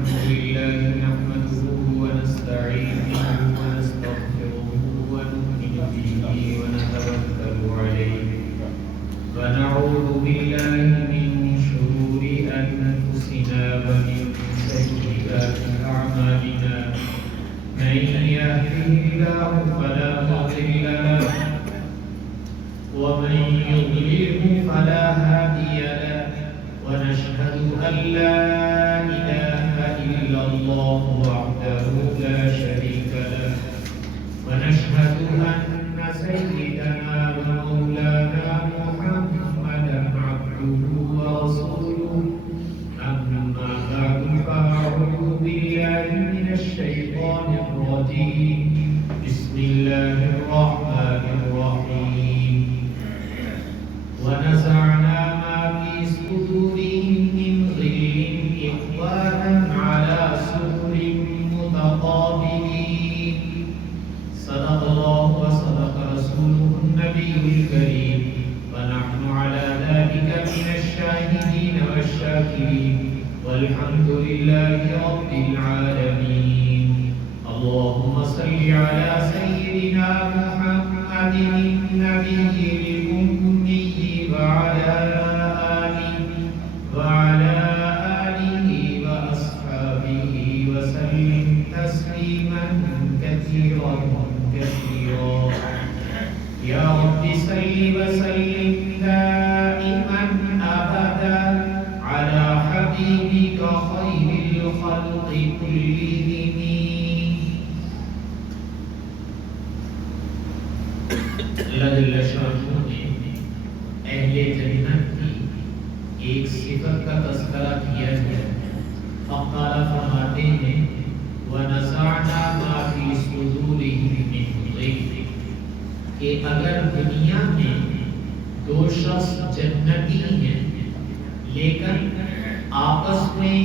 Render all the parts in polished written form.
الحمد لله نحمده ونستعينه ونستغفره ونؤمن به ونتوكل عليه ونعوذ بالله من شرور أنفسنا ومن سيئات أعمالنا من يهده الله فلا مضل له ومن يضلله فلا هادي له ونشهد أن لا إله إلا الله وحده لا شريك له ونشهد أن سيدنا ومولانا محمدا عبده ورسوله أما بعد فأعوذ بالله من الشيطان الرجيم بسم الله الرحمن الرحيم ونزعنا ما في صدورهم من غل إخوانا على سرر متقابلين صدق الله وصدق رسوله النبي الكريم ونحن على ذلك من الشاهدين والشاكرين والحمد لله رب العالمين اللهم صل على سيدنا محمد النبي الأمي وعلى آله وأصحابه وسلم تسليما كثيرا كثيرا يا رب صل وسلم دائما أبدا على حبيبك خير الخلق كلهم اللہ جل شانہ نے اہل جنت کی ایک صفت کا تذکرہ کیا ہے فقال فرماتے ہیں وَنَزَعْنَا مَا فِي صُدُورِهِم مِّن غِلٍّ کہ اگر دنیا میں دو شخص جنتی ہیں لیکن آپس میں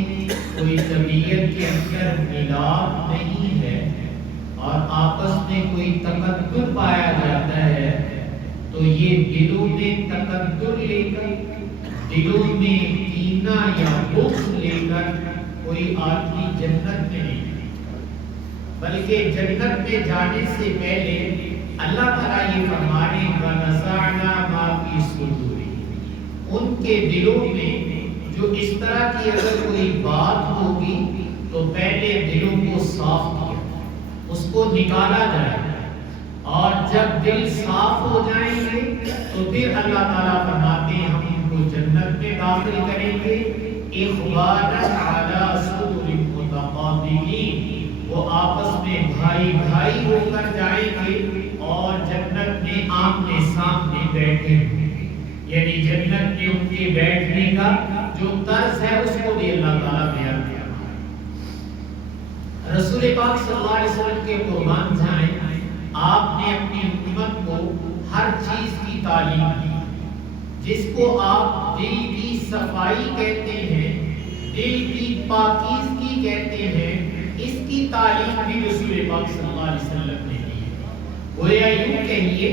کوئی طبیعت کے اندر ملاپ نہیں ہے اور آپس میں کوئی تقدر پایا جاتا ہے تو یہ دلوں میں تقدر لے کر دلوں میں کینہ یا بغض لے کر کوئی آدمی جنت میں نہیں بلکہ جنت میں جانے سے پہلے اللہ تعالیٰ یہ فرمانے وَنَزَعْنَا مَا فِي صُدُورِهِم ان کے دلوں میں جو اس طرح کی اگر کوئی بات ہوگی تو پہلے دلوں کو صاف کیا اس کو نکالا جائے اور جب دل صاف ہو جائیں گے تو پھر اللہ تعالیٰ فرماتے ہیں ہم ان کو جنت میں داخل کریں گے اخوانا علی سرر متقابلین وہ آپس میں بھائی بھائی ہو کر جائیں گے اور جنت میں آمنے سامنے بیٹھیں گے یعنی جنت میں ان کے بیٹھنے کا جو طرز ہے اس کو بھی اللہ تعالیٰ بیان کیا رسول پاک صلی اللہ علیہ وسلم کے قربان جائیں آپ نے اپنی امت کو ہر چیز کی تعلیم دی جس کو آپ دل کی صفائی کہتے ہیں دل کی پاکیزگی کہتے ہیں اس کی تعلیم بھی رسول پاک صلی اللہ علیہ وسلم نے دی گویا یوں کہیے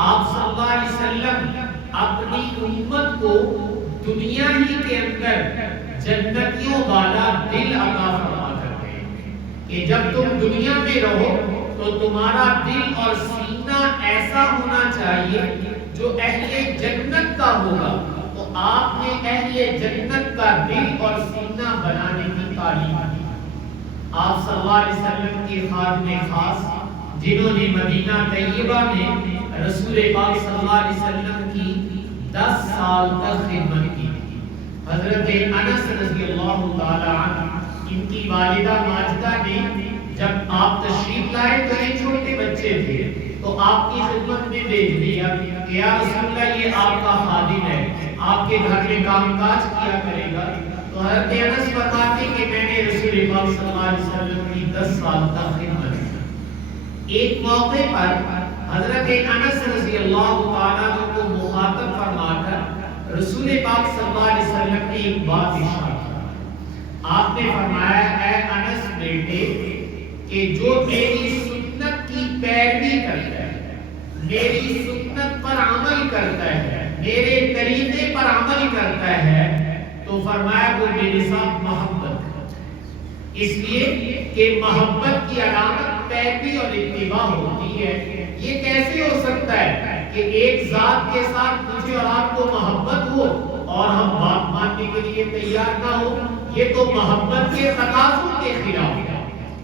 آپ صلی اللہ علیہ وسلم اپنی امت کو دنیا ہی کے اندر جنتیوں والا دل عطا فرما کہ جب تم دنیا میں رہو تو تمہارا دل اور سینہ ایسا ہونا چاہیے جو اہل جنت کا ہوگا تو آپ نے اہل جنت کا دل اور سینہ بنانے کی تعلیم دی آپ صلی اللہ علیہ وسلم کے خادم خاص جنہوں نے مدینہ طیبہ میں رسول پاک صلی اللہ علیہ وسلم کی 10 سال تک خدمت کی حضرت انس رضی اللہ تعالی عنہ ان کی والدہ ماجدہ نے جب آپ تشریف لائے تو یہ چھوٹے بچے تھے تو آپ کی خدمت میں بھیج دیا کہ یا رسول اللہ یہ آپ کا خادم ہے آپ کے گھر میں کام کاج کیا کرے گا تو حضرت انس فرماتے کہ میں نے رسول پاک صلی اللہ علیہ وسلم کی 10 سال تک خدمت کی ایک موقع پر حضرت انس رضی اللہ تعالیٰ عنہ کو مخاطب فرما کر رسول پاک صلی اللہ علیہ وسلم نے ایک بات ارشاد آپ نے فرمایا اے انس بیٹے کہ جو میری سنت کی پیروی کرتا ہے میری سنت پر عمل کرتا ہے میرے طریقے پر عمل کرتا ہے تو فرمایا وہ میرے ساتھ محبت کرتا ہے اس لیے کہ محبت کی علامت پیروی اور اتباع ہوتی ہے۔ یہ کیسے ہو سکتا ہے کہ ایک ذات کے ساتھ مجھے اور آپ کو محبت ہو اور ہم بات ماننے کے لیے تیار نہ ہو؟ یہ تو محبت کے تقاضوں کے خلاف ہے۔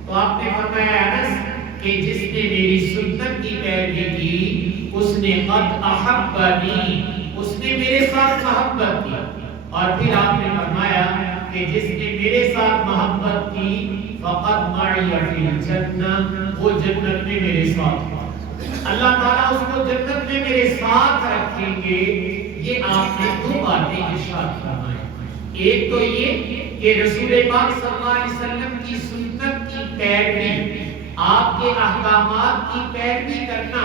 تو آپ نے فرمایا انس کہ جس نے میری سنت کی پیروی کی اس نے قد احبنی، اس نے میرے ساتھ محبت کی۔ اور پھر آپ نے فرمایا کہ جس نے میرے ساتھ محبت کی فقد معی فی الجنہ، وہ جنت میں میرے ساتھ ہے۔ اللہ تعالیٰ اس کو جنت میں میرے ساتھ رکھیں گے۔ یہ آپ نے دو باتیں ارشاد فرمائی، ایک تو یہ کہ رسول پاک صلی اللہ علیہ وسلم کی سنت کی پیروی، آپ کے احکامات کی پیروی کرنا،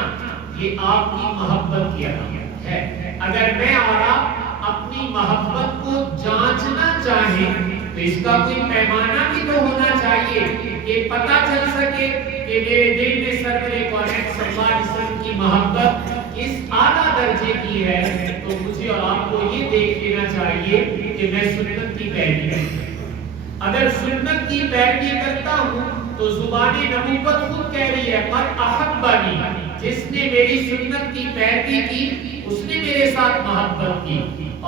یہ آپ کی محبت کی علامت ہے۔ اگر میں اور آپ اپنی محبت کو جانچنا چاہیں تو اس کا کوئی پیمانہ بھی تو ہونا چاہیے کہ پتہ چل سکے کہ میرے دل میں سرور کائنات صلی اللہ علیہ وسلم کی محبت اس اعلیٰ درجے کی ہے۔ تو مجھے اور آپ کو یہ دیکھ لینا چاہیے کہ میں سنت کی پیروی کرتا ہوں۔ اگر سنت کی پیروی کرتا ہوں تو زبان نبوت خود کہہ رہی ہے قد احبنی، جس نے میری سنت کی پیروی کی اس نے میرے ساتھ محبت کی۔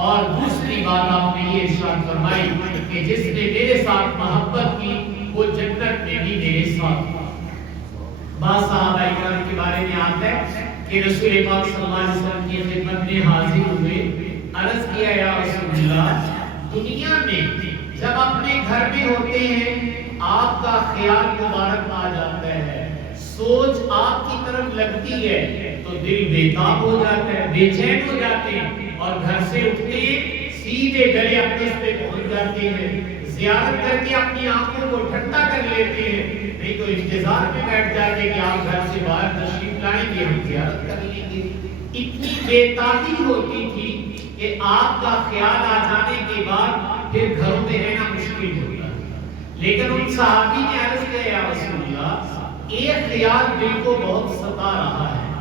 اور دوسری بات آپ نے یہ ارشاد فرمائی کہ جس نے میرے ساتھ محبت کی وہ جنت میں بھی میرے ساتھ تھا۔ بعض صحابہ کرام کے بارے میں آتا ہے کہ رسول پاک صلی اللہ علیہ وسلم کی خدمت میں حاضر ہوئے، عرض کیا یا رسول اللہ، دنیا میں جب اپنے گھر میں ہوتے ہیں آپ کا خیال مبارک آ جاتا ہے، سوچ آپ کی طرف لگتی ہے تو دل بےتاب ہو جاتا ہے، بے چین ہو جاتے ہیں اور گھر سے اٹھتے سیدھے گلے اقدس پہ پہنچ جاتے ہیں، زیارت کر کے اپنی آنکھوں کو ٹھنڈا کر لیتے ہیں، نہیں تو انتظار میں بیٹھ جاتے کہ آپ گھر سے باہر تشریف لائیں گے ہم زیارت کر لیں گے۔ اتنی بےتابی ہوتی تھی کہ آپ کا خیال آ جانے کے بعد پھر گھروں میں رہنا مشکل ہوتا ہے۔ لیکن ان صحابی نے عرض کیا یا رسول اللہ، ایک خیال دل کو بہت ستا رہا ہے،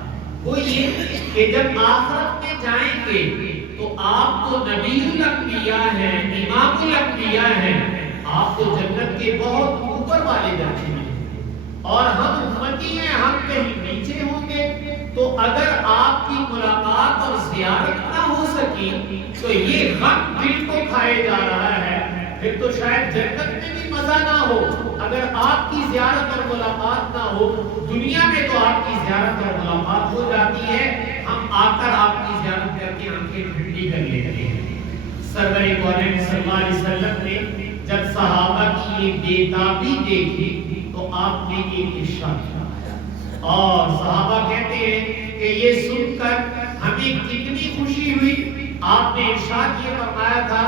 وہ یہ کہ جب آخرت میں جائیں گے تو آپ تو نبی الانبیاء ہیں، امام الانبیاء ہیں، آپ تو جنت کے بہت اوپر والے درجے میں اور ہم امتی ہیں، ہم کہیں نیچے ہوں گے، تو اگر آپ کی ملاقات اور زیارت نہ ہو سکی تو یہ غم دل کو کھائے جا رہا ہے، پھر تو شاید جنت میں بھی مزہ نہ ہو۔ اگر آپ کی زیارت اور ملاقات نہ ہو، دنیا میں تو آپ کی زیارت اور ملاقات ہو جاتی ہے، ہم آ کر آپ کی زیارت کر کے آنکھیں ٹھنڈی کر لیتے ہیں۔ سرور کائنات صلی اللہ علیہ وسلم نے جب صحابہ کی یہ بےتابی دیکھی تو آپ نے ایک ارشاد فرمایا اور صحابہ کہتے ہیں کہ یہ سن کر ہمیں کتنی خوشی ہوئی۔ آپ نے ارشاد یہ فرمایا تھا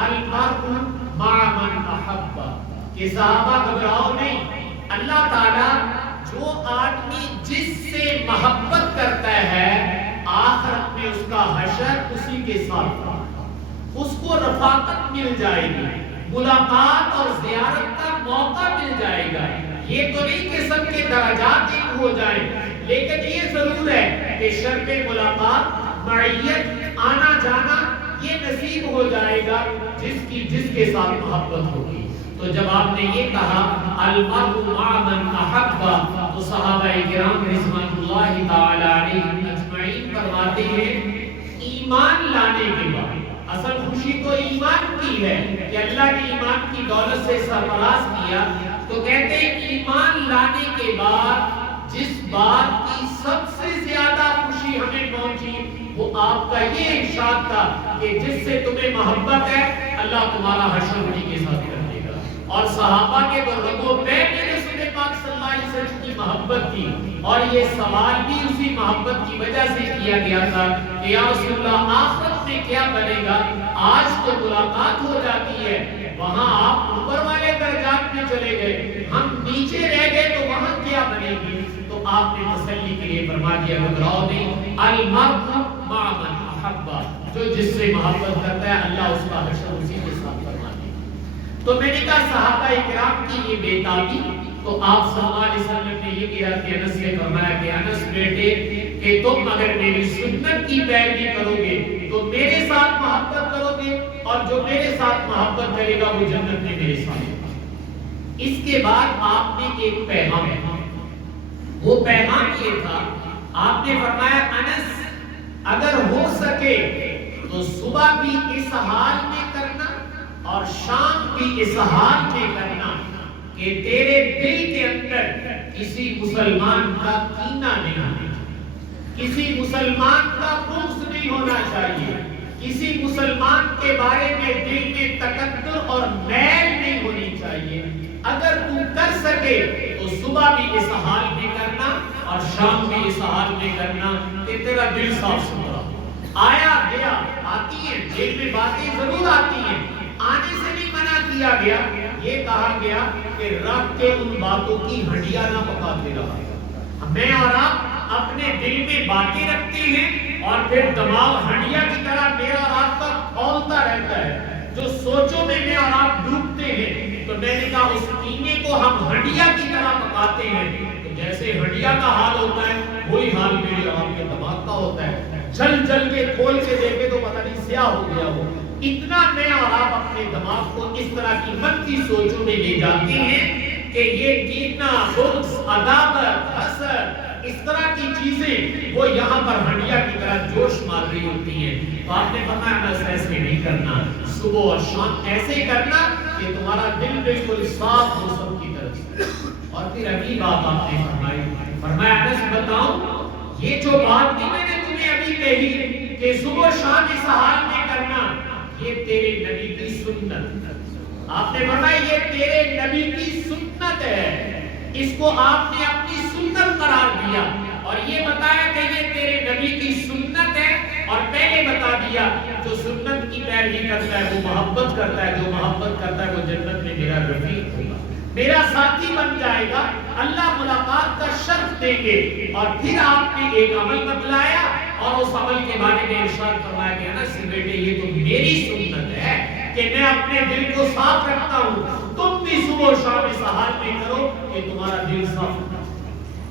المرء مع من احب، کہ صحابہ گھبراؤ نہیں، اللہ تعالیٰ جو آدمی جس سے محبت کرتا ہے آخرت میں اس کا حشر اسی کے ساتھ ہوگا، اس کو رفاقت مل جائے گی، ملاقات اور زیارت کا موقع مل جائے گا۔ یہ تو نہیں کہ سب کے درجات ایک ہو جائیں، لیکن یہ ضرور ہے کہ شرف ملاقات، معیت، آنا جانا یہ نصیب ہو جائے گا جس کے ساتھ محبت ہوگی۔ تو جب آپ نے یہ کہا المرء مع من احب، تو صحابہ کرام رضوان اللہ تعالی علیہم اجمعین فرماتے ہیں ایمان لانے کے بعد، اصل خوشی تو ایمان کی ہے کہ اللہ نے ایمان کی دولت سے سرفراز کیا، تو کہتے ہیں ایمان لانے کے بعد جس بات کی سب سے زیادہ خوشی ہمیں پہنچی وہ آپ کا یہ ارشاد تھا کہ جس سے تمہیں محبت ہے اللہ تمہارا حشر انہی کے ساتھ کر دے گا۔ اور صحابہ کے تو رگوں پہ رسول پاک صلی اللہ علیہ وسلم کی محبت تھی، اور یہ سوال بھی اسی محبت کی وجہ سے کیا گیا تھا کہ یا رسول اللہ آخرت میں کیا بنے گا؟ آج تو ملاقات ہو جاتی ہے، وہاں آپ اوپر والے درجات میں چلے گئے، ہم نیچے رہ گئے تو وہاں کیا بنے گی؟ تو آپ نے تسلی کے لیے فرما دیا گھبراؤ نہیں، المرء مع من احب، جو جس سے محبت کرتا ہے اللہ اس کا حشر اسی کے ساتھ فرما دے۔ تو میں نے کہا صحابہ کرام کی یہ بےتابی، تو آپ صلی اللہ علیہ وسلم نے یہ کہا کہ انس سے فرمایا کہ انس بیٹے کہ تم اگر میری سنت کی پیروی کرو گے تو میرے ساتھ محبت کرو گے، اور جو میرے ساتھ محبت کرے گا وہ جنت میں میرے ساتھ ہوگا۔ اس کے بعد آپ نے ایک پیغام، وہ پیغام یہ تھا، آپ نے فرمایا انس اگر ہو سکے تو صبح بھی اس حال میں کرنا اور شام بھی اس حال میں کرنا کہ تیرے دل کے اندر کسی مسلمان کا کینہ نہیں ہونا، کسی مسلمان کا بغض نہیں ہونا چاہیے، کسی مسلمان کے بارے میں دل میں تکبر اور میل نہیں ہونی چاہیے۔ اگر تو کر سکے تو صبح بھی اس حال میں کرنا اور شام بھی اس حال میں کرنا کہ تیرا دل صاف ستھرا آیا گیا۔ آتی ہیں دل میں باتیں ضرور آتی ہیں، آنے سے نہیں منع کیا گیا، یہ کہا گیا کہ رب کے ان باتوں کی ہڈیاں نہ پکاتے رہا۔ میں اور آپ اپنے دل میں باتیں رکھتے ہیں اور پھر دماغ ہڈیاں کی طرح میرا اور آپ کا کھولتا رہتا ہے، جو سوچوں میں میں اور آپ ڈوبتے ہیں۔ تو میں نے کہا اس کینے کو ہم ہڈیاں کی طرح پکاتے ہیں، تو جیسے ہڈیاں کا حال ہوتا ہے وہی حال میرے اور آپ کے دماغ کا ہوتا ہے۔ جل جل کے کھول کے دیکھے تو پتہ نہیں سیاہ ہو گیا ہو، اتنا میں اور آپ اپنے دماغ کو اس طرح کی منفی سوچوں میں لے جاتے ہیں کہ یہ کینہ، بغض، عداوت، حسد، اس طرح کی چیزیں وہ یہاں پر ہڈیاں کی طرح جوش مار رہی ہوتی ہیں۔ تو آپ نے فرمایا بس ایسے نہیں کرنا، صبح اور شام ایسے کرنا کہ تمہارا دل بالکل صاف ہو سب کی طرف سے۔ اور پھر اگلی بات آپ نے فرمایا انس بتاؤں یہ جو بات نہیں میں نے تمہیں ابھی کہی کہ صبح شام اس حال میں کرنا، یہ تیرے نبی کی سنت۔ آپ نے فرمایا یہ تیرے نبی کی سنت ہے، اس کو آپ نے اپنی سنت قرار دیا اور یہ بتایا کہ یہ تیرے نبی کی سنت ہے، اور پہلے بتا دیا جو سنت کی پیروی کرتا ہے وہ محبت کرتا ہے، جو محبت کرتا ہے وہ جنت میں میرا رفیق ہوگا، میرا ساتھی بن جائے گا، اللہ ملاقات کا شرف دیں گے۔ اور پھر آپ نے ایک عمل بتلایا اور اس عمل کے بارے میں ارشاد فرمایا کہ انس بیٹے یہ تو میری سنت ہے کہ میں اپنے دل کو صاف رکھتا ہوں، تم بھی صبح و شام اس حال میں کرو کہ تمہارا دل صاف ہو۔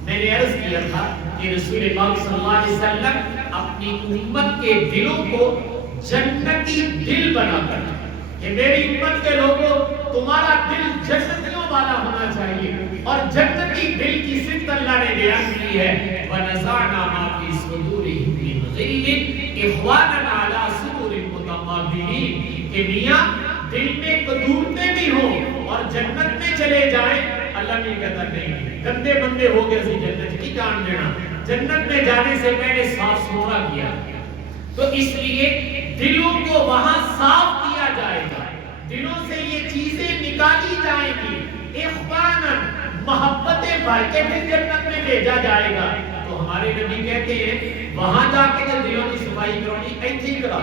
میں نے عرض کیا تھا کہ رسول پاک صلی اللہ علیہ وسلم اپنی امت کے دلوں کو جنتی دل بنا کر کہ میری امت کے لوگوں تمہارا دل جنتیوں والا ہونا چاہیے، اور جنتی دل کی صفت اللہ نے بیان کی ہے وَنَزَعْنَا مَا فِي صُدُورِهِم مِّن غِلٍّ إِخْوَانًا عَلَىٰ سُرُرٍ مُّتَقَابِلِينَ کہ میاں دل میں کدورتیں بھی ہوں اور جنت میں چلے جائیں، اللہ نہیں کہتا نہیں گندے بندے ہو گئے سی جنت کی جان دینا، جنت میں جانے سے پہلے صاف ستھرا کیا۔ تو اس لیے دلوں کو وہاں صاف کیا جائے گا، دلوں سے یہ چیزیں نکالی جائیں گی، اخواناً محبتیں بھر کے پھر جنت میں بھیجا جائے گا۔ تو ہمارے نبی کہتے ہیں وہاں جا کے جو دلوں کی صفائی کرونی ایتھے ہی کرا،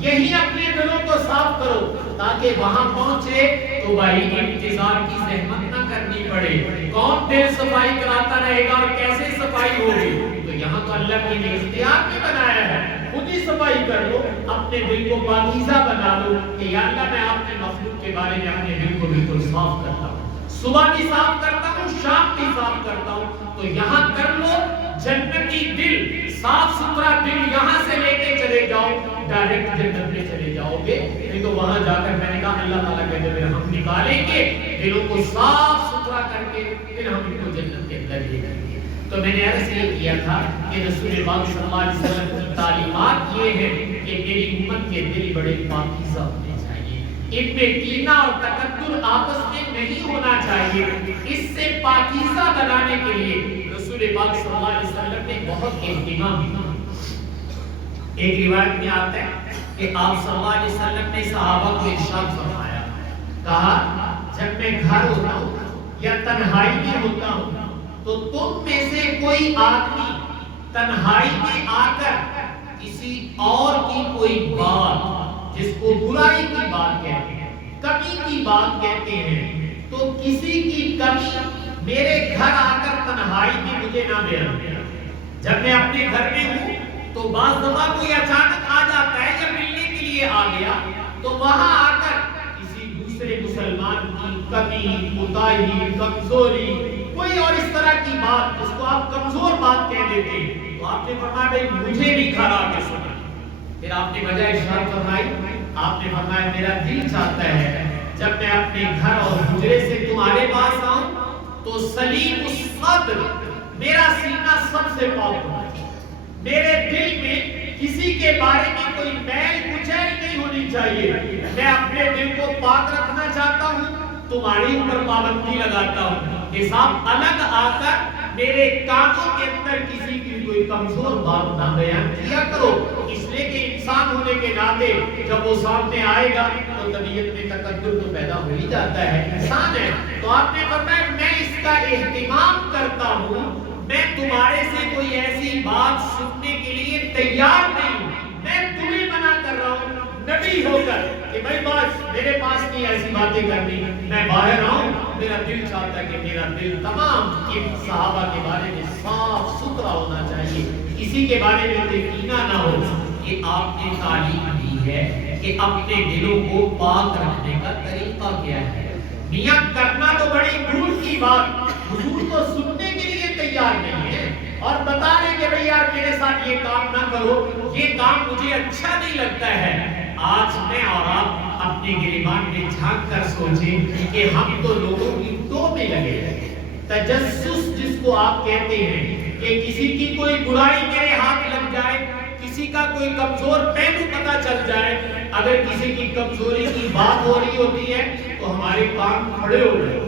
یہی اپنے دلوں کو صاف کرو تاکہ وہاں پہنچے تو بھائی انتظار کی زحمت نہ کرنی پڑے۔ کون دل صفائی کراتا رہے گا اور کیسے صفائی ہوگی؟ تو یہاں تو اللہ کی نے اختیار میں بنایا ہے، خود ہی صفائی کر لو، اپنے دل کو پاکیزہ بنا لو کہ یا اللہ میں اپنے مخلوق کے بارے میں اپنے دل کو بالکل صاف کرتا ہوں، صبح بھی صاف کرتا ہوں، شام بھی صاف کرتا ہوں۔ تو یہاں کر لو جنتی دل، صاف ستھرا دل یہاں سے لے کے چلے جاؤ، ڈائریکٹ جنت میں چلے جاؤ گے۔ نہیں تو وہاں جا کر میں نے کہا اللہ تعالیٰ کہتے ہیں ہم نکالیں گے دلوں کو صاف ستھرا کر کے پھر ہم ان کو جنت کے اندر لے جائیں گے۔ تو میں نے عرض یہ کیا تھا کہ رسول پاک صلی اللہ علیہ وسلم کی تعلیمات یہ ہے کہ میری امت کے دل بڑے پاکیزہ ہونے چاہیے، ان میں کینہ اور تکبر آپس میں نہیں ہونا چاہیے۔ اس سے پاکیزہ بنانے کے لیے رسول پاک صلی اللہ علیہ وسلم نے بہت اہتمام کیا۔ ایک روایت میں آتا ہے کہ آپ صلی اللہ علیہ وسلم نے صحابہ کو ارشاد فرمایا، کہا جب میں گھر ہوتا ہوں یا تنہائی میں ہوتا ہوں تو تم میں سے کوئی آدمی تنہائی میں آ کر کسی اور کی کوئی بات جس کو برائی کی بات کہتے ہیں، کمی کی بات کہتے ہیں، تو کسی کی کمی میرے گھر آ کر تنہائی میں مجھے نہ بیان کرے۔ جب میں اپنے گھر میں ہوں تو بعض دفعہ کوئی اچانک آ جاتا ہے یا ملنے کے لیے آ گیا، تو وہاں آ کر کسی دوسرے مسلمان کی کمی، کوتاہی، کمزوری، کوئی اور اس طرح کی بات جس کو آپ کمزور بات کہہ دیتے ہیں، تو آپ نے فرمایا بھائی مجھے نہیں کھڑا کے سنا۔ پھر آپ نے وجہ ارشاد فرمائی آپ نے فرمایا میرا دل چاہتا ہے جب میں اپنے گھر اور حجرے سے تمہارے پاس آؤں تو سلیم الصدر، میرا سینہ سب سے پاک ہونا چاہیے، میرے دل میں کسی کے بارے میں کوئی میل کچیل نہیں ہونی چاہیے، میں اپنے دل کو پاک رکھنا چاہتا ہوں، تمہاری اوپر پابندی لگاتا ہوں کہ صاحب الگ آ کر میرے کانوں کے اندر کسی کی کوئی کمزور بات نہ بیان کیا کرو، اس لیے کہ انسان ہونے کے ناطے جب وہ سامنے آئے گا تو طبیعت میں تکبر تو پیدا ہو ہی جاتا ہے، انسان ہے۔ تو آپ نے فرمایا میں اس کا اہتمام کرتا ہوں، میں تمہارے سے کوئی ایسی بات سننے کے لیے تیار نہیں، میں تمہیں منع کر رہا ہوں نبی ہو کر کہ بھائی بس میرے پاس نہیں ایسی باتیں کرنی، میں باہر آؤں، میرا دل چاہتا ہے کہ میرا دل تمام ان صحابہ کے بارے میں صاف ستھرا ہونا چاہیے، کسی کے بارے میں کوئی کینہ نہ ہو۔ یہ آپ نے تعلیم دی ہے کہ اپنے دلوں کو پاک رکھنے کا طریقہ کیا ہے۔ میاں کرنا تو بڑی دور کی بات، حضور تو سننے کے لیے تیار نہیں ہے اور بتا رہے کہ بھئی یار میرے ساتھ یہ کام نہ کرو، یہ کام مجھے اچھا نہیں لگتا ہے۔ آج میں اور آپ اپنے گریبان میں جھانک کر سوچیں کہ ہم تو لوگوں کی ٹو میں لگے ہیں، تجسس جس کو آپ کہتے ہیں کہ کسی کی کوئی برائی میرے ہاتھ لگ جائے، کسی کا کوئی کمزور پہلو پتہ چل جائے، اگر کسی کی کمزوری کی بات ہو رہی ہوتی ہے تو ہمارے کان کھڑے ہو رہے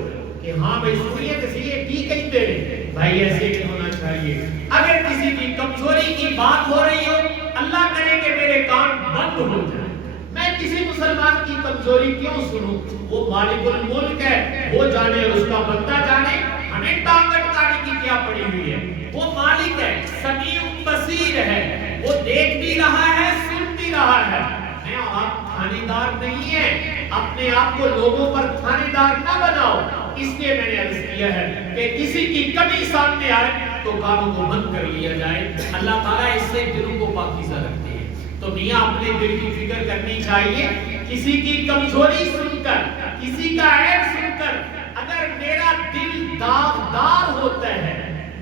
کہ ہاں بھائی سنیے کسی یہ ٹھیک کہیں دے رہے بھائی ایسے نہیں ہونا چاہیے۔ اگر کسی کی کمزوری کی بات ہو رہی ہو، اللہ کرے کہ میرے کان بند ہو جائے، میں کسی مسلمان کی کمزوری کیوں سنوں؟ وہ مالک الملک ہے، وہ جانے اور اس کا بندہ جانے، ہمیں ٹانگ اٹکانے کی کیا پڑی ہوئی ہے؟ وہ مالک ہے، سمیع بصیر ہے، وہ دیکھ بھی رہا ہے، سن بھی رہا ہے۔ میں اور آپ تھانے دار نہیں ہیں، اپنے آپ کو لوگوں پر تھانے دار نہ بناؤ، اس لیے میں نے عرض کیا ہے کہ کسی کی کمی سامنے آئے تو کانوں کو بند کر لیا جائے، اللہ تعالیٰ اس سے دلوں کو پاکیزہ رکھتے ہیں۔ تو میاں اپنے دل کی فکر کرنی چاہیے، کسی کی کمزوری سن کر، کسی کا عیب سن کر اگر میرا دل داغدار ہوتا ہے،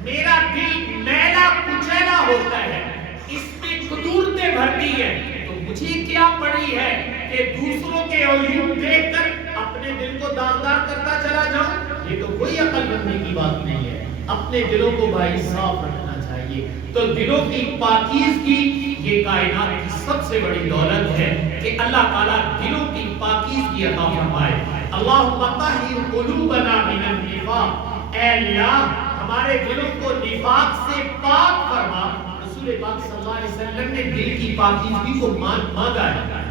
میرا دل میلا کچیلا ہوتا ہے، اس میں قدورتیں بھرتی ہیں، تو مجھے کیا پڑی ہے کہ دوسروں کے عیوب دیکھ کر اپنے دل کو داغدار کرتا چلا جاؤں؟ یہ تو کوئی عقل مندی کی بات نہیں ہے، اپنے دلوں کو بھائی صاف رکھنا چاہیے۔ تو دلوں کی پاکیزگی یہ کائنات کی سب سے بڑی دولت ہے کہ اللہ تعالیٰ دلوں کی پاکیزگی عطا فرمائے۔ اللہم طہر قلوبنا من النفاق، اے اللہ ہمارے دلوں کو نفاق سے پاک فرما۔ رسول پاک صلی اللہ علیہ وسلم نے دل کی پاکیزگی کو مانگا ہے۔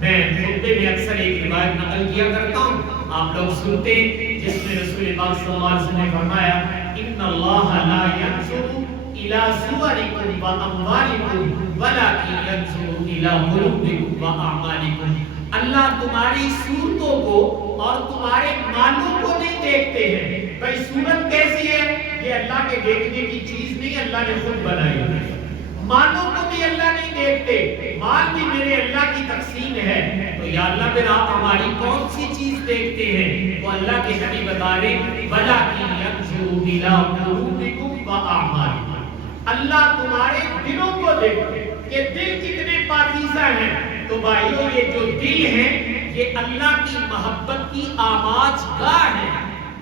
میں خطبے میں اکثر ایک روایت نقل کیا کرتا ہوں، آپ لوگ سنتے، جس میں رسول پاک صلی اللہ علیہ وسلم نے فرمایا ان اللہ لا ينظر الى صورکم واموالکم ولکن ينظر الى قلوبکم واعمالکم۔ اللہ تمہاری صورتوں کو اور تمہارے مالوں کو نہیں دیکھتے ہیں۔ بھائی صورت کیسی ہے؟ یہ اللہ کے دیکھنے کی چیز نہیں، اللہ نے خود بنائی ہے۔ مالوں کو بھی اللہ نہیں دیکھتے، مال بھی میرے اللہ کی تقسیم ہے، تو یا اللہ پھر آپ ہماری کون سی چیز دیکھتے ہیں؟ تو اللہ کے نبی بتا رہے وَلَكِنْ يَنْظُرُ إِلَىٰ قُلُوبِكُمْ وَأَعْمَالِكُمْ۔ اللہ تمہارے دلوں کو دیکھتے کہ دل کتنے پاکیزہ ہیں۔ تو بھائیو یہ جو دل ہیں یہ اللہ کی محبت کی آماج گاہ ہے،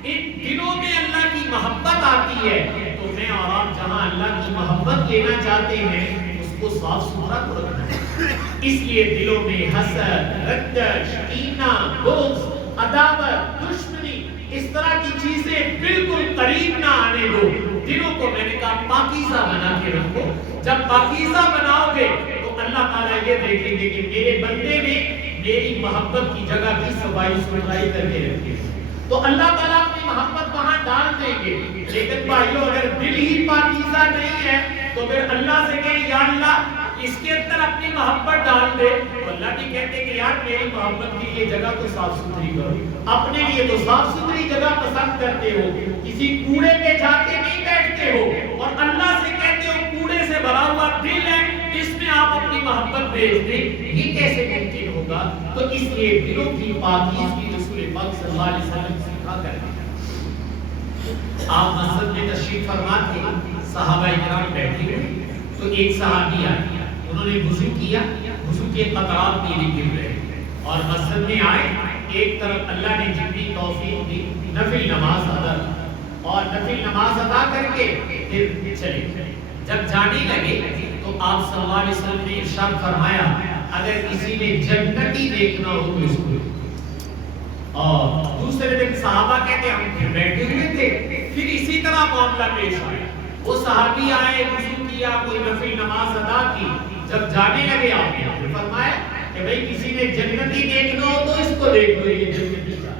ان دلوں میں اللہ کی محبت آتی ہے، تو میں اور آپ جہاں اللہ کی محبت لینا چاہتے ہیں اس کو صاف ستھرا تو رکھنا ہے۔ اس لیے دلوں میں حسد، رنجش، کینہ، بغض، عداوت، دشمنی، اس طرح کی چیزیں بالکل قریب نہ آنے دو۔ دلوں کو میں نے کہا پاکیزہ بنا کے رکھو۔ جب پاکیزہ بناؤ گے تو اللہ تعالیٰ یہ دیکھیں گے کہ میرے بندے نے میری محبت کی جگہ کی صفائی ستھرائی کر کے رکھی، تو اللہ تعالیٰ اپنی محبت وہاں ڈال دیں گے۔ لیکن بھائیو اگر دل ہی پاکیزہ نہیں ہے تو پھر اللہ سے کہیں یا اللہ اس کے اندر اپنی محبت ڈال دے، تو اللہ بھی کہتے کہ یار میری محبت کی یہ جگہ تو صاف ستھری کرو۔ اپنے لیے تو صاف ستھری جگہ پسند کرتے ہو، کسی کوڑے پہ جا کے نہیں بیٹھتے ہو، اور اللہ سے کہتے ہو کوڑے سے بھرا ہوا دل ہے اس میں آپ اپنی محبت بھیج دیں، یہ کیسے ممکن ہوگا؟ تو اس لیے دلوں کی پاکیزگی رسول پاک صلی اللہ علیہ وسلم سکھا کر آپ مسجد میں تشریف فرما تھے، صحابہ اکرام بیٹھے ہوئے، تو ایک صحابی آئے، انہوں نے وضو کیا، وضو کے قطرات نیلے گر رہے، اور مسجد میں آئے، ایک طرف اللہ نے جتنی توفیق دی نفل نماز ادا، اور نفل نماز ادا کر کے پھر چلے۔ جب جانے لگے تو آپ صلی اللہ علیہ وسلم نے ارشاد فرمایا اگر کسی نے جنتی دیکھنا ہو تو اس کو۔ اور دوسرے دن صحابہ کہتے ہم پھر بیٹھے ہوئے تھے، پھر اسی طرح معاملہ پیش آیا، وہ صحابی آئے، وضو کیا، کوئی نفل نماز ادا کی، جب جانے لگے آپ نے فرمایا کہ بھئی کسی نے جنتی دیکھنا ہو تو اس کو دیکھ لو، یہ جنتی کا۔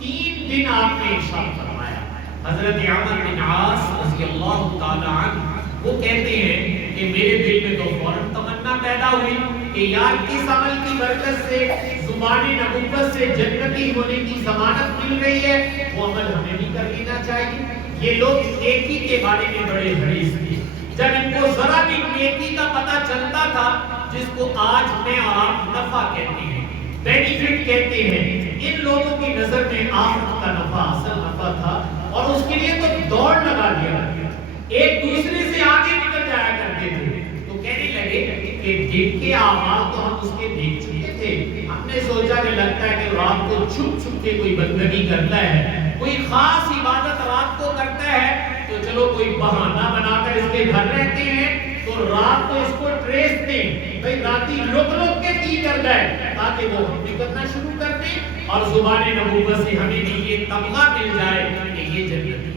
3 دن آپ نے ارشاد فرمایا۔ حضرت عمر بن عاص رضی اللہ تعالی عنہ وہ کہتے ہیں کہ میرے دل میں تو فوراً تمنا پیدا ہوئی کہ یار کس عمل کی برکت سے زبان نبوت سے جنتی ہونے کی ضمانت مل رہی ہے، وہ عمل ہمیں بھی کر لینا چاہیے۔ یہ لوگ نیکی کے بارے میں بڑے حریص تھے، جب ان کو ذرا بھی نیکی کا پتہ چلتا تھا، جس کو آج میں اور آپ نفع کہتے ہیں، بینیفٹ کہتے ہیں، ان لوگوں کی نظر میں آخرت کا نفع اصل نفع تھا، اور اس کے لیے تو دوڑ لگا دیا، ایک دوسرے سے آگے نکل جایا کرتے تھے۔ تو کہنے لگے کہ دن کے اعمال تو ہم اس کے دیکھ چکے تھے، ہم نے سوچا کہ لگتا ہے کہ رات کو چھپ چھپ کے کوئی بندگی کرتا ہے، کوئی خاص عبادت رات کو کرتا ہے، تو چلو کوئی بہانہ بنا کر اس کے گھر رہتے ہیں تو رات کو اس کو ٹریس دیں، بھئی راتی لک لک کے کی کرتا ہے، تاکہ وہ ہم بھی کرنا شروع کر دیں اور زبان نبوت سے ہمیں بھی یہ تمغہ مل جائے کہ یہ جنتی۔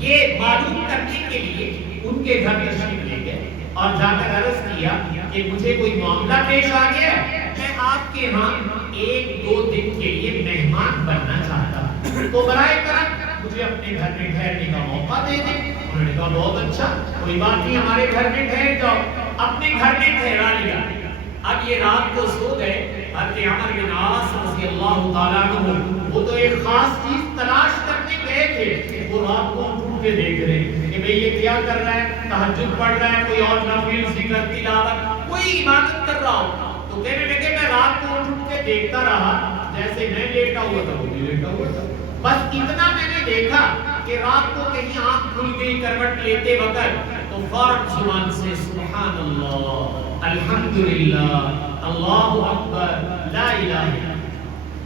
یہ معلوم کرنے کے لیے ان کے گھر تشریف لے گئے اور جا کر عرض کیا کہ مجھے کوئی معاملہ پیش آ گیا، میں آپ کے ہاں 1-2 دن کے لیے مہمان بننا چاہتا ہوں، تو برائے کرم مجھے اپنے گھر میں ٹھہرنے کا موقع دے دیں۔ انہوں نے کہا بہت اچھا، کوئی بات نہیں، ہمارے گھر میں ٹھہر جاؤ۔ اپنے گھر میں ٹھہرا لیا۔ اب یہ رات کو سو گئے۔ حضرت عمر بن عاص رضی اللہ تعالیٰ عنہ وہ تو ایک خاص چیز تلاش کرنے گئے تھے، وہ رات کو اٹھ کے دیکھ رہے کہ بھئی یہ کیا کر رہا ہے، تہجد پڑھ رہا ہے، کوئی اور نفل ذکر تلاوت کوئی عبادت کر رہا ہو۔ تو کہنے لگے میں رات کو اٹھ کے دیکھتا رہا، جیسے میں لیٹا ہوا تھا وہ بھی لیٹا ہوا تھا، بس اتنا میں نے دیکھا کہ رات کو کہیں آنکھ کھل گئی کروٹ لیتے وقت تو فوراً زبان سے سبحان اللہ، الحمدللہ، اللہ اکبر، لا الہ الا اللہ۔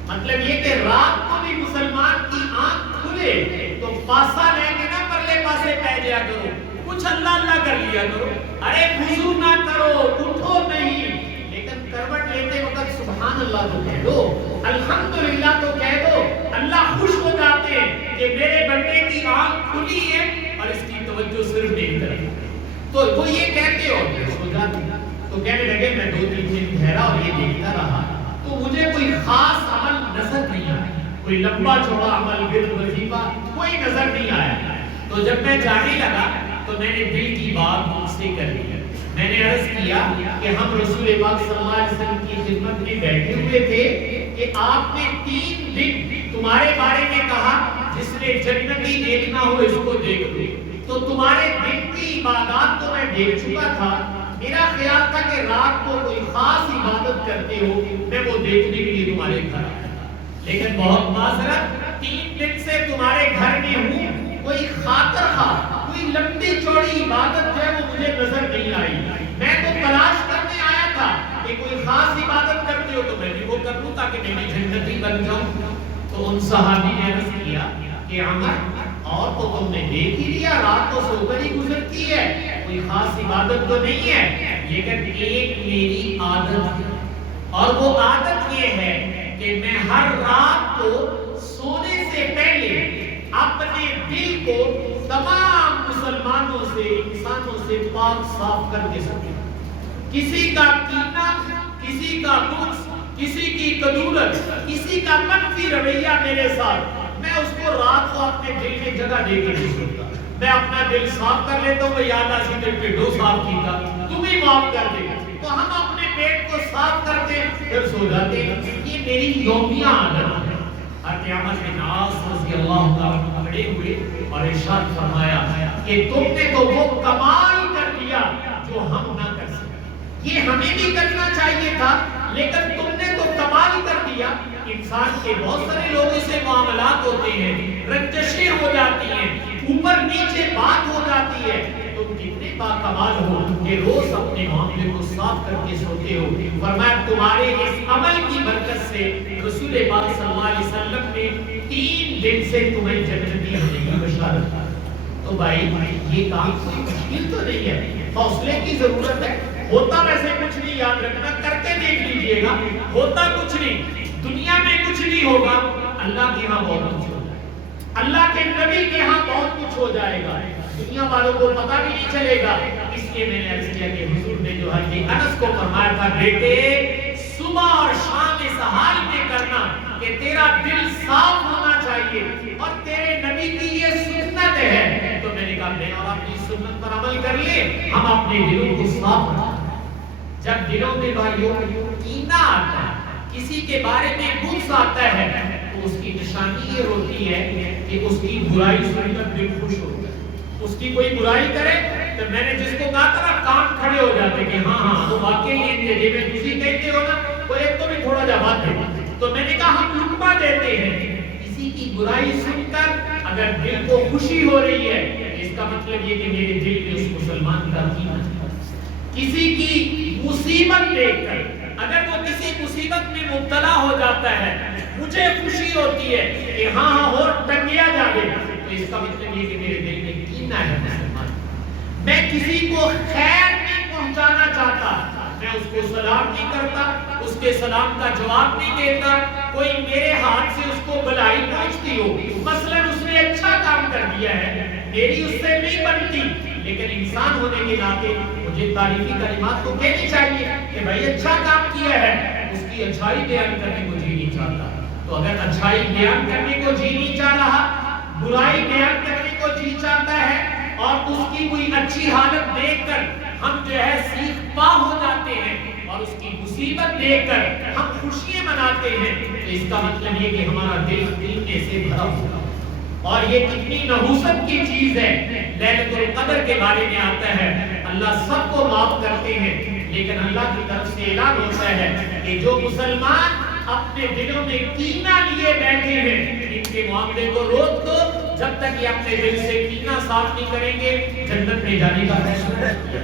مطلب یہ کہ رات کو بھی مسلمان کی آنکھ کھلے تو پاسا لے کے نہ پرلے پاسے پہ جایا کرو، کچھ اللہ اللہ کر لیا کرو، ارے وضو نہ کرو، اٹھو نہیں، لیکن کروٹ لیتے وقت سبحان اللہ تو کہہ دو، الحمدللہ تو کہہ دو۔ اللہ خوش ہو جاتے ہیں کہ میرے بندے کی آنکھ کھلی ہے اور اس کی توجہ صرف میری طرف، تو وہ یہ کہتے ہو سو جاتے۔ تو کہنے لگے میں 2-3 دن ٹھہرا اور یہ دیکھتا رہا تو مجھے کوئی خاص عمل نظر نہیں آیا، کوئی لمبا چوڑا عمل، ورد، وظیفہ کوئی نظر نہیں آیا۔ تو جب میں جانے لگا تو میں نے دل کی بات ان سے کر لی، میں نے عرض کیا کہ ہم رسول پاک صلی اللہ علیہ وسلم کی خدمت میں بیٹھے ہوئے تھے کہ آپ نے 3 دن تمہارے بارے میں کہا جس نے جنتی دیکھنا ہو اس کو دیکھ لو، تو تمہارے دن کی عبادات تو میں دیکھ چکا تھا، میرا خیال تھا کہ رات کو کوئی خاص عبادت کرتے ہو، میں وہ دیکھنے کے لیے تمہارے گھر آیا، لیکن بہت معذرت 3 دن سے تمہارے گھر میں ہوں، کوئی خاطر خواہ، کوئی لمبی چوڑی عبادت جو ہے وہ مجھے نظر نہیں آئی، میں تو تلاش کرنے آیا تھا کہ کوئی خاص عبادت کرتے ہو تو میں بھی وہ کر لوں تاکہ میں بھی جنتی بن جاؤں۔ تو ان صحابی نے عرض کیا کہ عمر اور تو تم نے دیکھ ہی لیا، رات کو سو کر ہی گزرتی ہے، کوئی خاص عبادت تو نہیں ہے، لیکن ایک میری عادت ہے، اور وہ عادت یہ ہے کہ میں ہر رات کو سونے سے پہلے اپنے دل کو تمام مسلمانوں سے، انسانوں سے پاک صاف کر کے سکوں، کسی کا کینہ، کسی کا بغض، کسی کی کدورت، کسی کا منفی رویہ میرے ساتھ، میں اس کو رات کو اپنے دل میں جگہ دے کے نہیں سکتا، میں اپنا دل صاف کر لیتا ہوں، یاد آسی دل پیٹو صاف کیتا تم ہی معاف کر دے، تو ہم اپنے پیٹ کو صاف کرتے پھر سو جاتے، یہ میری یومیہ عادت ہے۔ حضرت عمر بن عاص رضی اللہ تعالیٰ کھڑے ہوئے اور ارشاد فرمایا کہ تم نے تو وہ کمال کر دیا جو ہم نہ کر سکے، یہ ہمیں بھی کرنا چاہیے تھا لیکن تم نے تو کمال کر دیا۔ انسان کے بہت سارے لوگوں سے معاملات ہوتے ہیں، رنجشیں ہو جاتی ہیں، اوپر نیچے بات ہو جاتی ہے، تم کتنے باکمال ہو کہ روز اپنے معاملے کو صاف کر کے سوتے ہو. فرمایا تمہارے اس عمل کی برکت سے رسول پاک صلی اللہ علیہ وسلم نے 3 دن سے تمہیں جنتی ہونے کی بشارت. تو بھائی یہ کام کوئی مشکل تو نہیں ہے, حوصلے کی ضرورت ہے. ہوتا ویسے کچھ نہیں, یاد رکھنا, کر کے دیکھ لیجئے گا, ہوتا کچھ نہیں, دنیا میں کچھ نہیں ہوگا, اللہ کے ہاں بہت کچھ ہوگا. اللہ کے نبی کے ہاں بہت کچھ ہو جائے گا, دنیا والوں کو پتہ بھی نہیں چلے گا. اس لیے میں نے عرض کیا کہ حضور نے جو حضرت انس کو فرمایا تھا, بیٹے صبح اور شام اس حال میں کرنا کہ تیرا دل صاف ہونا چاہیے اور تیرے نبی کی یہ سنت ہے. تو میں نے کہا میں اور آپ کی سنت پر عمل کر لیں, ہم اپنے دلوں کو صاف رکھیں. جب دلوں میں بھائیوں کینہ آتا ہے, کسی کے بارے میں بغض آتا ہے, تو اس کی نشانی یہ ہوتی ہے کہ اس کی برائی سن کر دل خوش ہوتا ہے. اس کی کوئی برائی کرے تو میں نے جس کو کہا تھا نا, کام کھڑے ہو جاتے کہ ہاں ہاں وہ واقعی یہ جی میں تجھے کہتے ہو نا, کوئی ایک تو بھی تھوڑا جا بات ہے. تو میں نے کہا ہم لقمہ دیتے ہیں, کسی کی برائی سن کر اگر دل کو خوشی ہو رہی ہے, اس کا مطلب یہ کہ میرے دل میں اس مسلمان کا کینہ. کسی کی مصیبت دیکھ کر اگر وہ کسی مصیبت میں مبتلا ہو جاتا ہے, مجھے خوشی ہوتی ہے کہ ہاں ہاں ہو ٹنگیا جائے, تو اس کا مطلب یہ کہ میرے دل میں کینہ ہے مسلمان. میں کسی کو خیر نہیں پہنچانا چاہتا, میں اس کو سلام نہیں کرتا, اس کے سلام کا جواب نہیں دیتا. کوئی میرے ہاتھ سے اس کو بلائی پہنچتی ہو, مثلا اس نے اچھا کام کر دیا ہے, میری اس سے نہیں بنتی, لیکن انسان ہونے کے ناطے مجھے تعریفی کلمات تو کہنی چاہیے کہ بھائی اچھا کام کیا ہے, اس کی اچھائی بیان کرنے کو جی نہیں چاہتا. تو اگر اچھائی بیان کرنے کو جی نہیں چاہ رہا, برائی بیان کرنے کو جی چاہتا ہے, اور اس کی کوئی اچھی حالت دیکھ کر ہم جو ہے سیخ پا ہو جاتے ہیں, اور اس کی مصیبت دیکھ کر ہم خوشیاں مناتے ہیں, تو اس کا مطلب یہ کہ ہمارا دل کینے سے بھرا ہوا. اور یہ کتنی نحوست کی چیز ہے. لیلۃ القدر کے بارے میں آتا ہے اللہ سب کو معاف کرتے ہیں, لیکن اللہ کی طرف سے اعلان ہوتا ہے کہ جو مسلمان اپنے دلوں میں کینہ لیے بیٹھے ہیں, ان کے معاملے کو روک دو. جب تک یہ اپنے دل سے کینہ صاف نہیں کریں گے, جنت میں جانے کا فیصلہ نہیں کیا.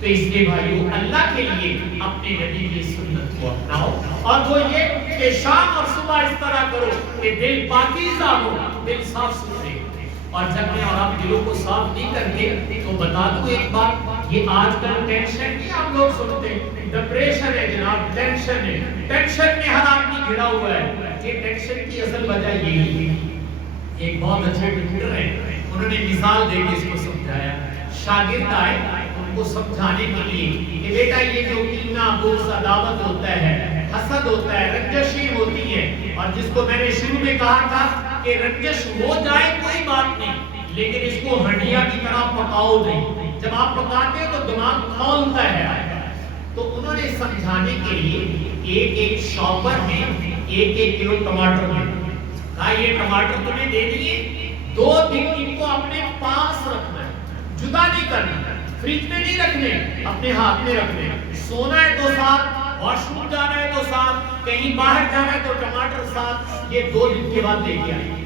تو اس لیے بھائیو اللہ کے لیے اپنے نبی کی سنت کو اپناؤ, اور وہ یہ کہ شام اور صبح اس طرح کرو کہ دل پاکیزہ ہو, دل صاف ستھرے. اور جب میں اور آپ دلوں کو صاف نہیں کرتے, تو بتا دوں ایک بات, یہ آج کل ٹینشن نہیں آپ لوگ سنتے ہیں, ڈپریشن ہے جناب, ٹینشن ہے, ٹینشن میں ہر آدمی گھرا ہوا ہے. یہ ٹینشن کی اصل وجہ یہی ہے. ایک بہت اچھے ٹیچر ہیں, انہوں نے مثال دے کے اس کو سمجھایا. شاگرد آئے ان کو سمجھانے کے لیے کہ بیٹا یہ جو کینہ, بغض, عداوت ہوتا ہے, حسد ہوتا ہے, رنجشیں ہوتی ہیں, اور جس کو میں نے شروع میں کہا تھا کہ رنجش ہو جائے کوئی بات نہیں, لیکن اس کو ہنڈیا کی طرح پکاؤ نہیں. جب آپ پکاتے ہو تو دماغ کھولتا ہے. تو انہوں نے سمجھانے کے لیے ایک شاپر میں 1 کلو ٹماٹر دے, کہا یہ ٹماٹر تمہیں دے دیے, 2 دن ان کو اپنے پاس رکھنا ہے, جدا نہیں کرنا, فریج میں نہیں رکھنے, اپنے ہاتھ میں رکھنے. سونا ہے تو ساتھ, واش روم جانا ہے تو ساتھ, کہیں باہر جانا ہے تو ٹماٹر ساتھ. یہ 2 دن کے بعد لے کے آئے.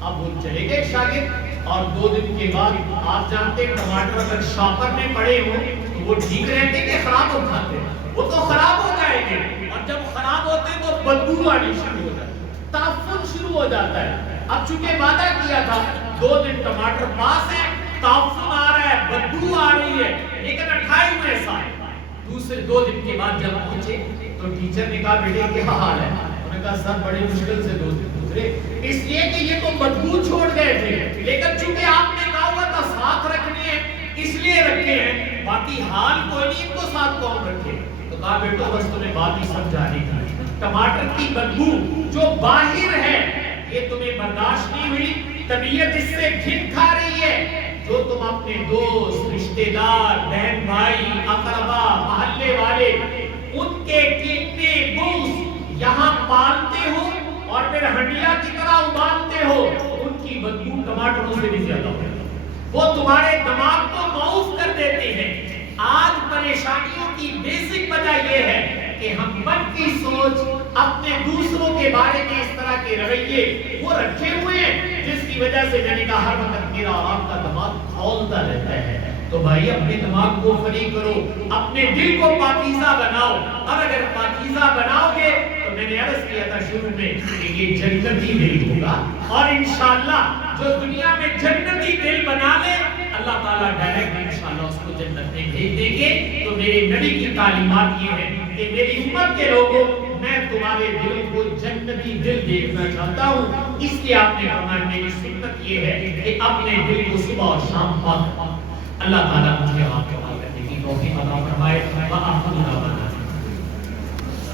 اب وہ چلے گئے شاگرد, اور 2 دن کے بعد آپ جانتے ٹماٹر اگر شاپر میں پڑے ہوں تو وہ ٹھیک رہتے کہ خراب ہو جاتے؟ وہ تو خراب ہو جائیں گے, اور جب خراب ہوتے ہیں تو بدبو آنی شروع ہو جاتی ہے, تعفن شروع ہو جاتا ہے. اب چونکہ وعدہ کیا تھا 2 دن ٹماٹر پاس ہے, تعفن آ رہا ہے, بدبو آ رہی ہے, لیکن 28 ہوئے سال. دوسرے 2 دن کے بعد جب پہنچے تو ٹیچر نے کہا بیٹے کیا حال ہے؟ انہوں نے کہا سر بڑی مشکل سے 2 دن گزرے, اس لیے کہ یہ تو بدبو چھوڑ گئے تھے, لیکن چونکہ آپ نے کہا ہوا تھا ساتھ رکھنے ہیں اس لیے رکھے ہیں, باقی حال کوئی نہیں, ان کو ساتھ کون رکھے. تو کہا بیٹا بس تمہیں بات ہی سمجھانی تھی, ٹماٹر کی بدبو جو باہر ہے یہ تمہیں برداشت نہیں ہوئی, طبیعت اس سے گھن کھا رہی ہے. جو تم اپنے دوست, رشتہ دار, بہن بھائی, اقربا, محلے والے, ان کے کینے بغض یہاں پالتے ہو اور پھر ہنڈیا کی طرح ابالتے ہو, ان کی بدبو ٹماٹروں سے بھی زیادہ ہوتی ہے. وہ تمہارے دماغ کو معوف کر دیتے ہیں. آج پریشانیوں کی بیسک وجہ یہ ہے کہ ہم من کی سوچ, اپنے دوسروں کے بارے میں اس طرح کے رویے وہ رکھے ہوئے ہیں, جس کی وجہ سے میں نے کہا ہر وقت میرا اور آپ کا دماغ کھولتا رہتا ہے. تو بھائی اپنے دماغ کو فری کرو، اپنے دل کو پاکیزہ بناؤ، اور اگر پاکیزہ بناؤ گے تو میں نے عرض کیا تھا شروع میں کہ یہ جنتی دل ہوگا، اور انشاءاللہ جو دنیا میں جنتی دل بنا لے اللہ تعالیٰ ڈائریکٹ انشاءاللہ اس کو جنت میں بھیج دیں گے۔ تو میرے نبی کی تعلیمات یہ ہے کہ میری امت کے لوگوں میں تمہارے دل کو جنتی دل دیکھنا چاہتا ہوں، اس لیے آپ نے فرمایا میری سنت یہ ہے کہ اپنے دل کو صبح اور شام پاک۔ اللہ تعالیٰ مجھے آپ کے حوالے کرنے کی توفیق عطا فرمائے۔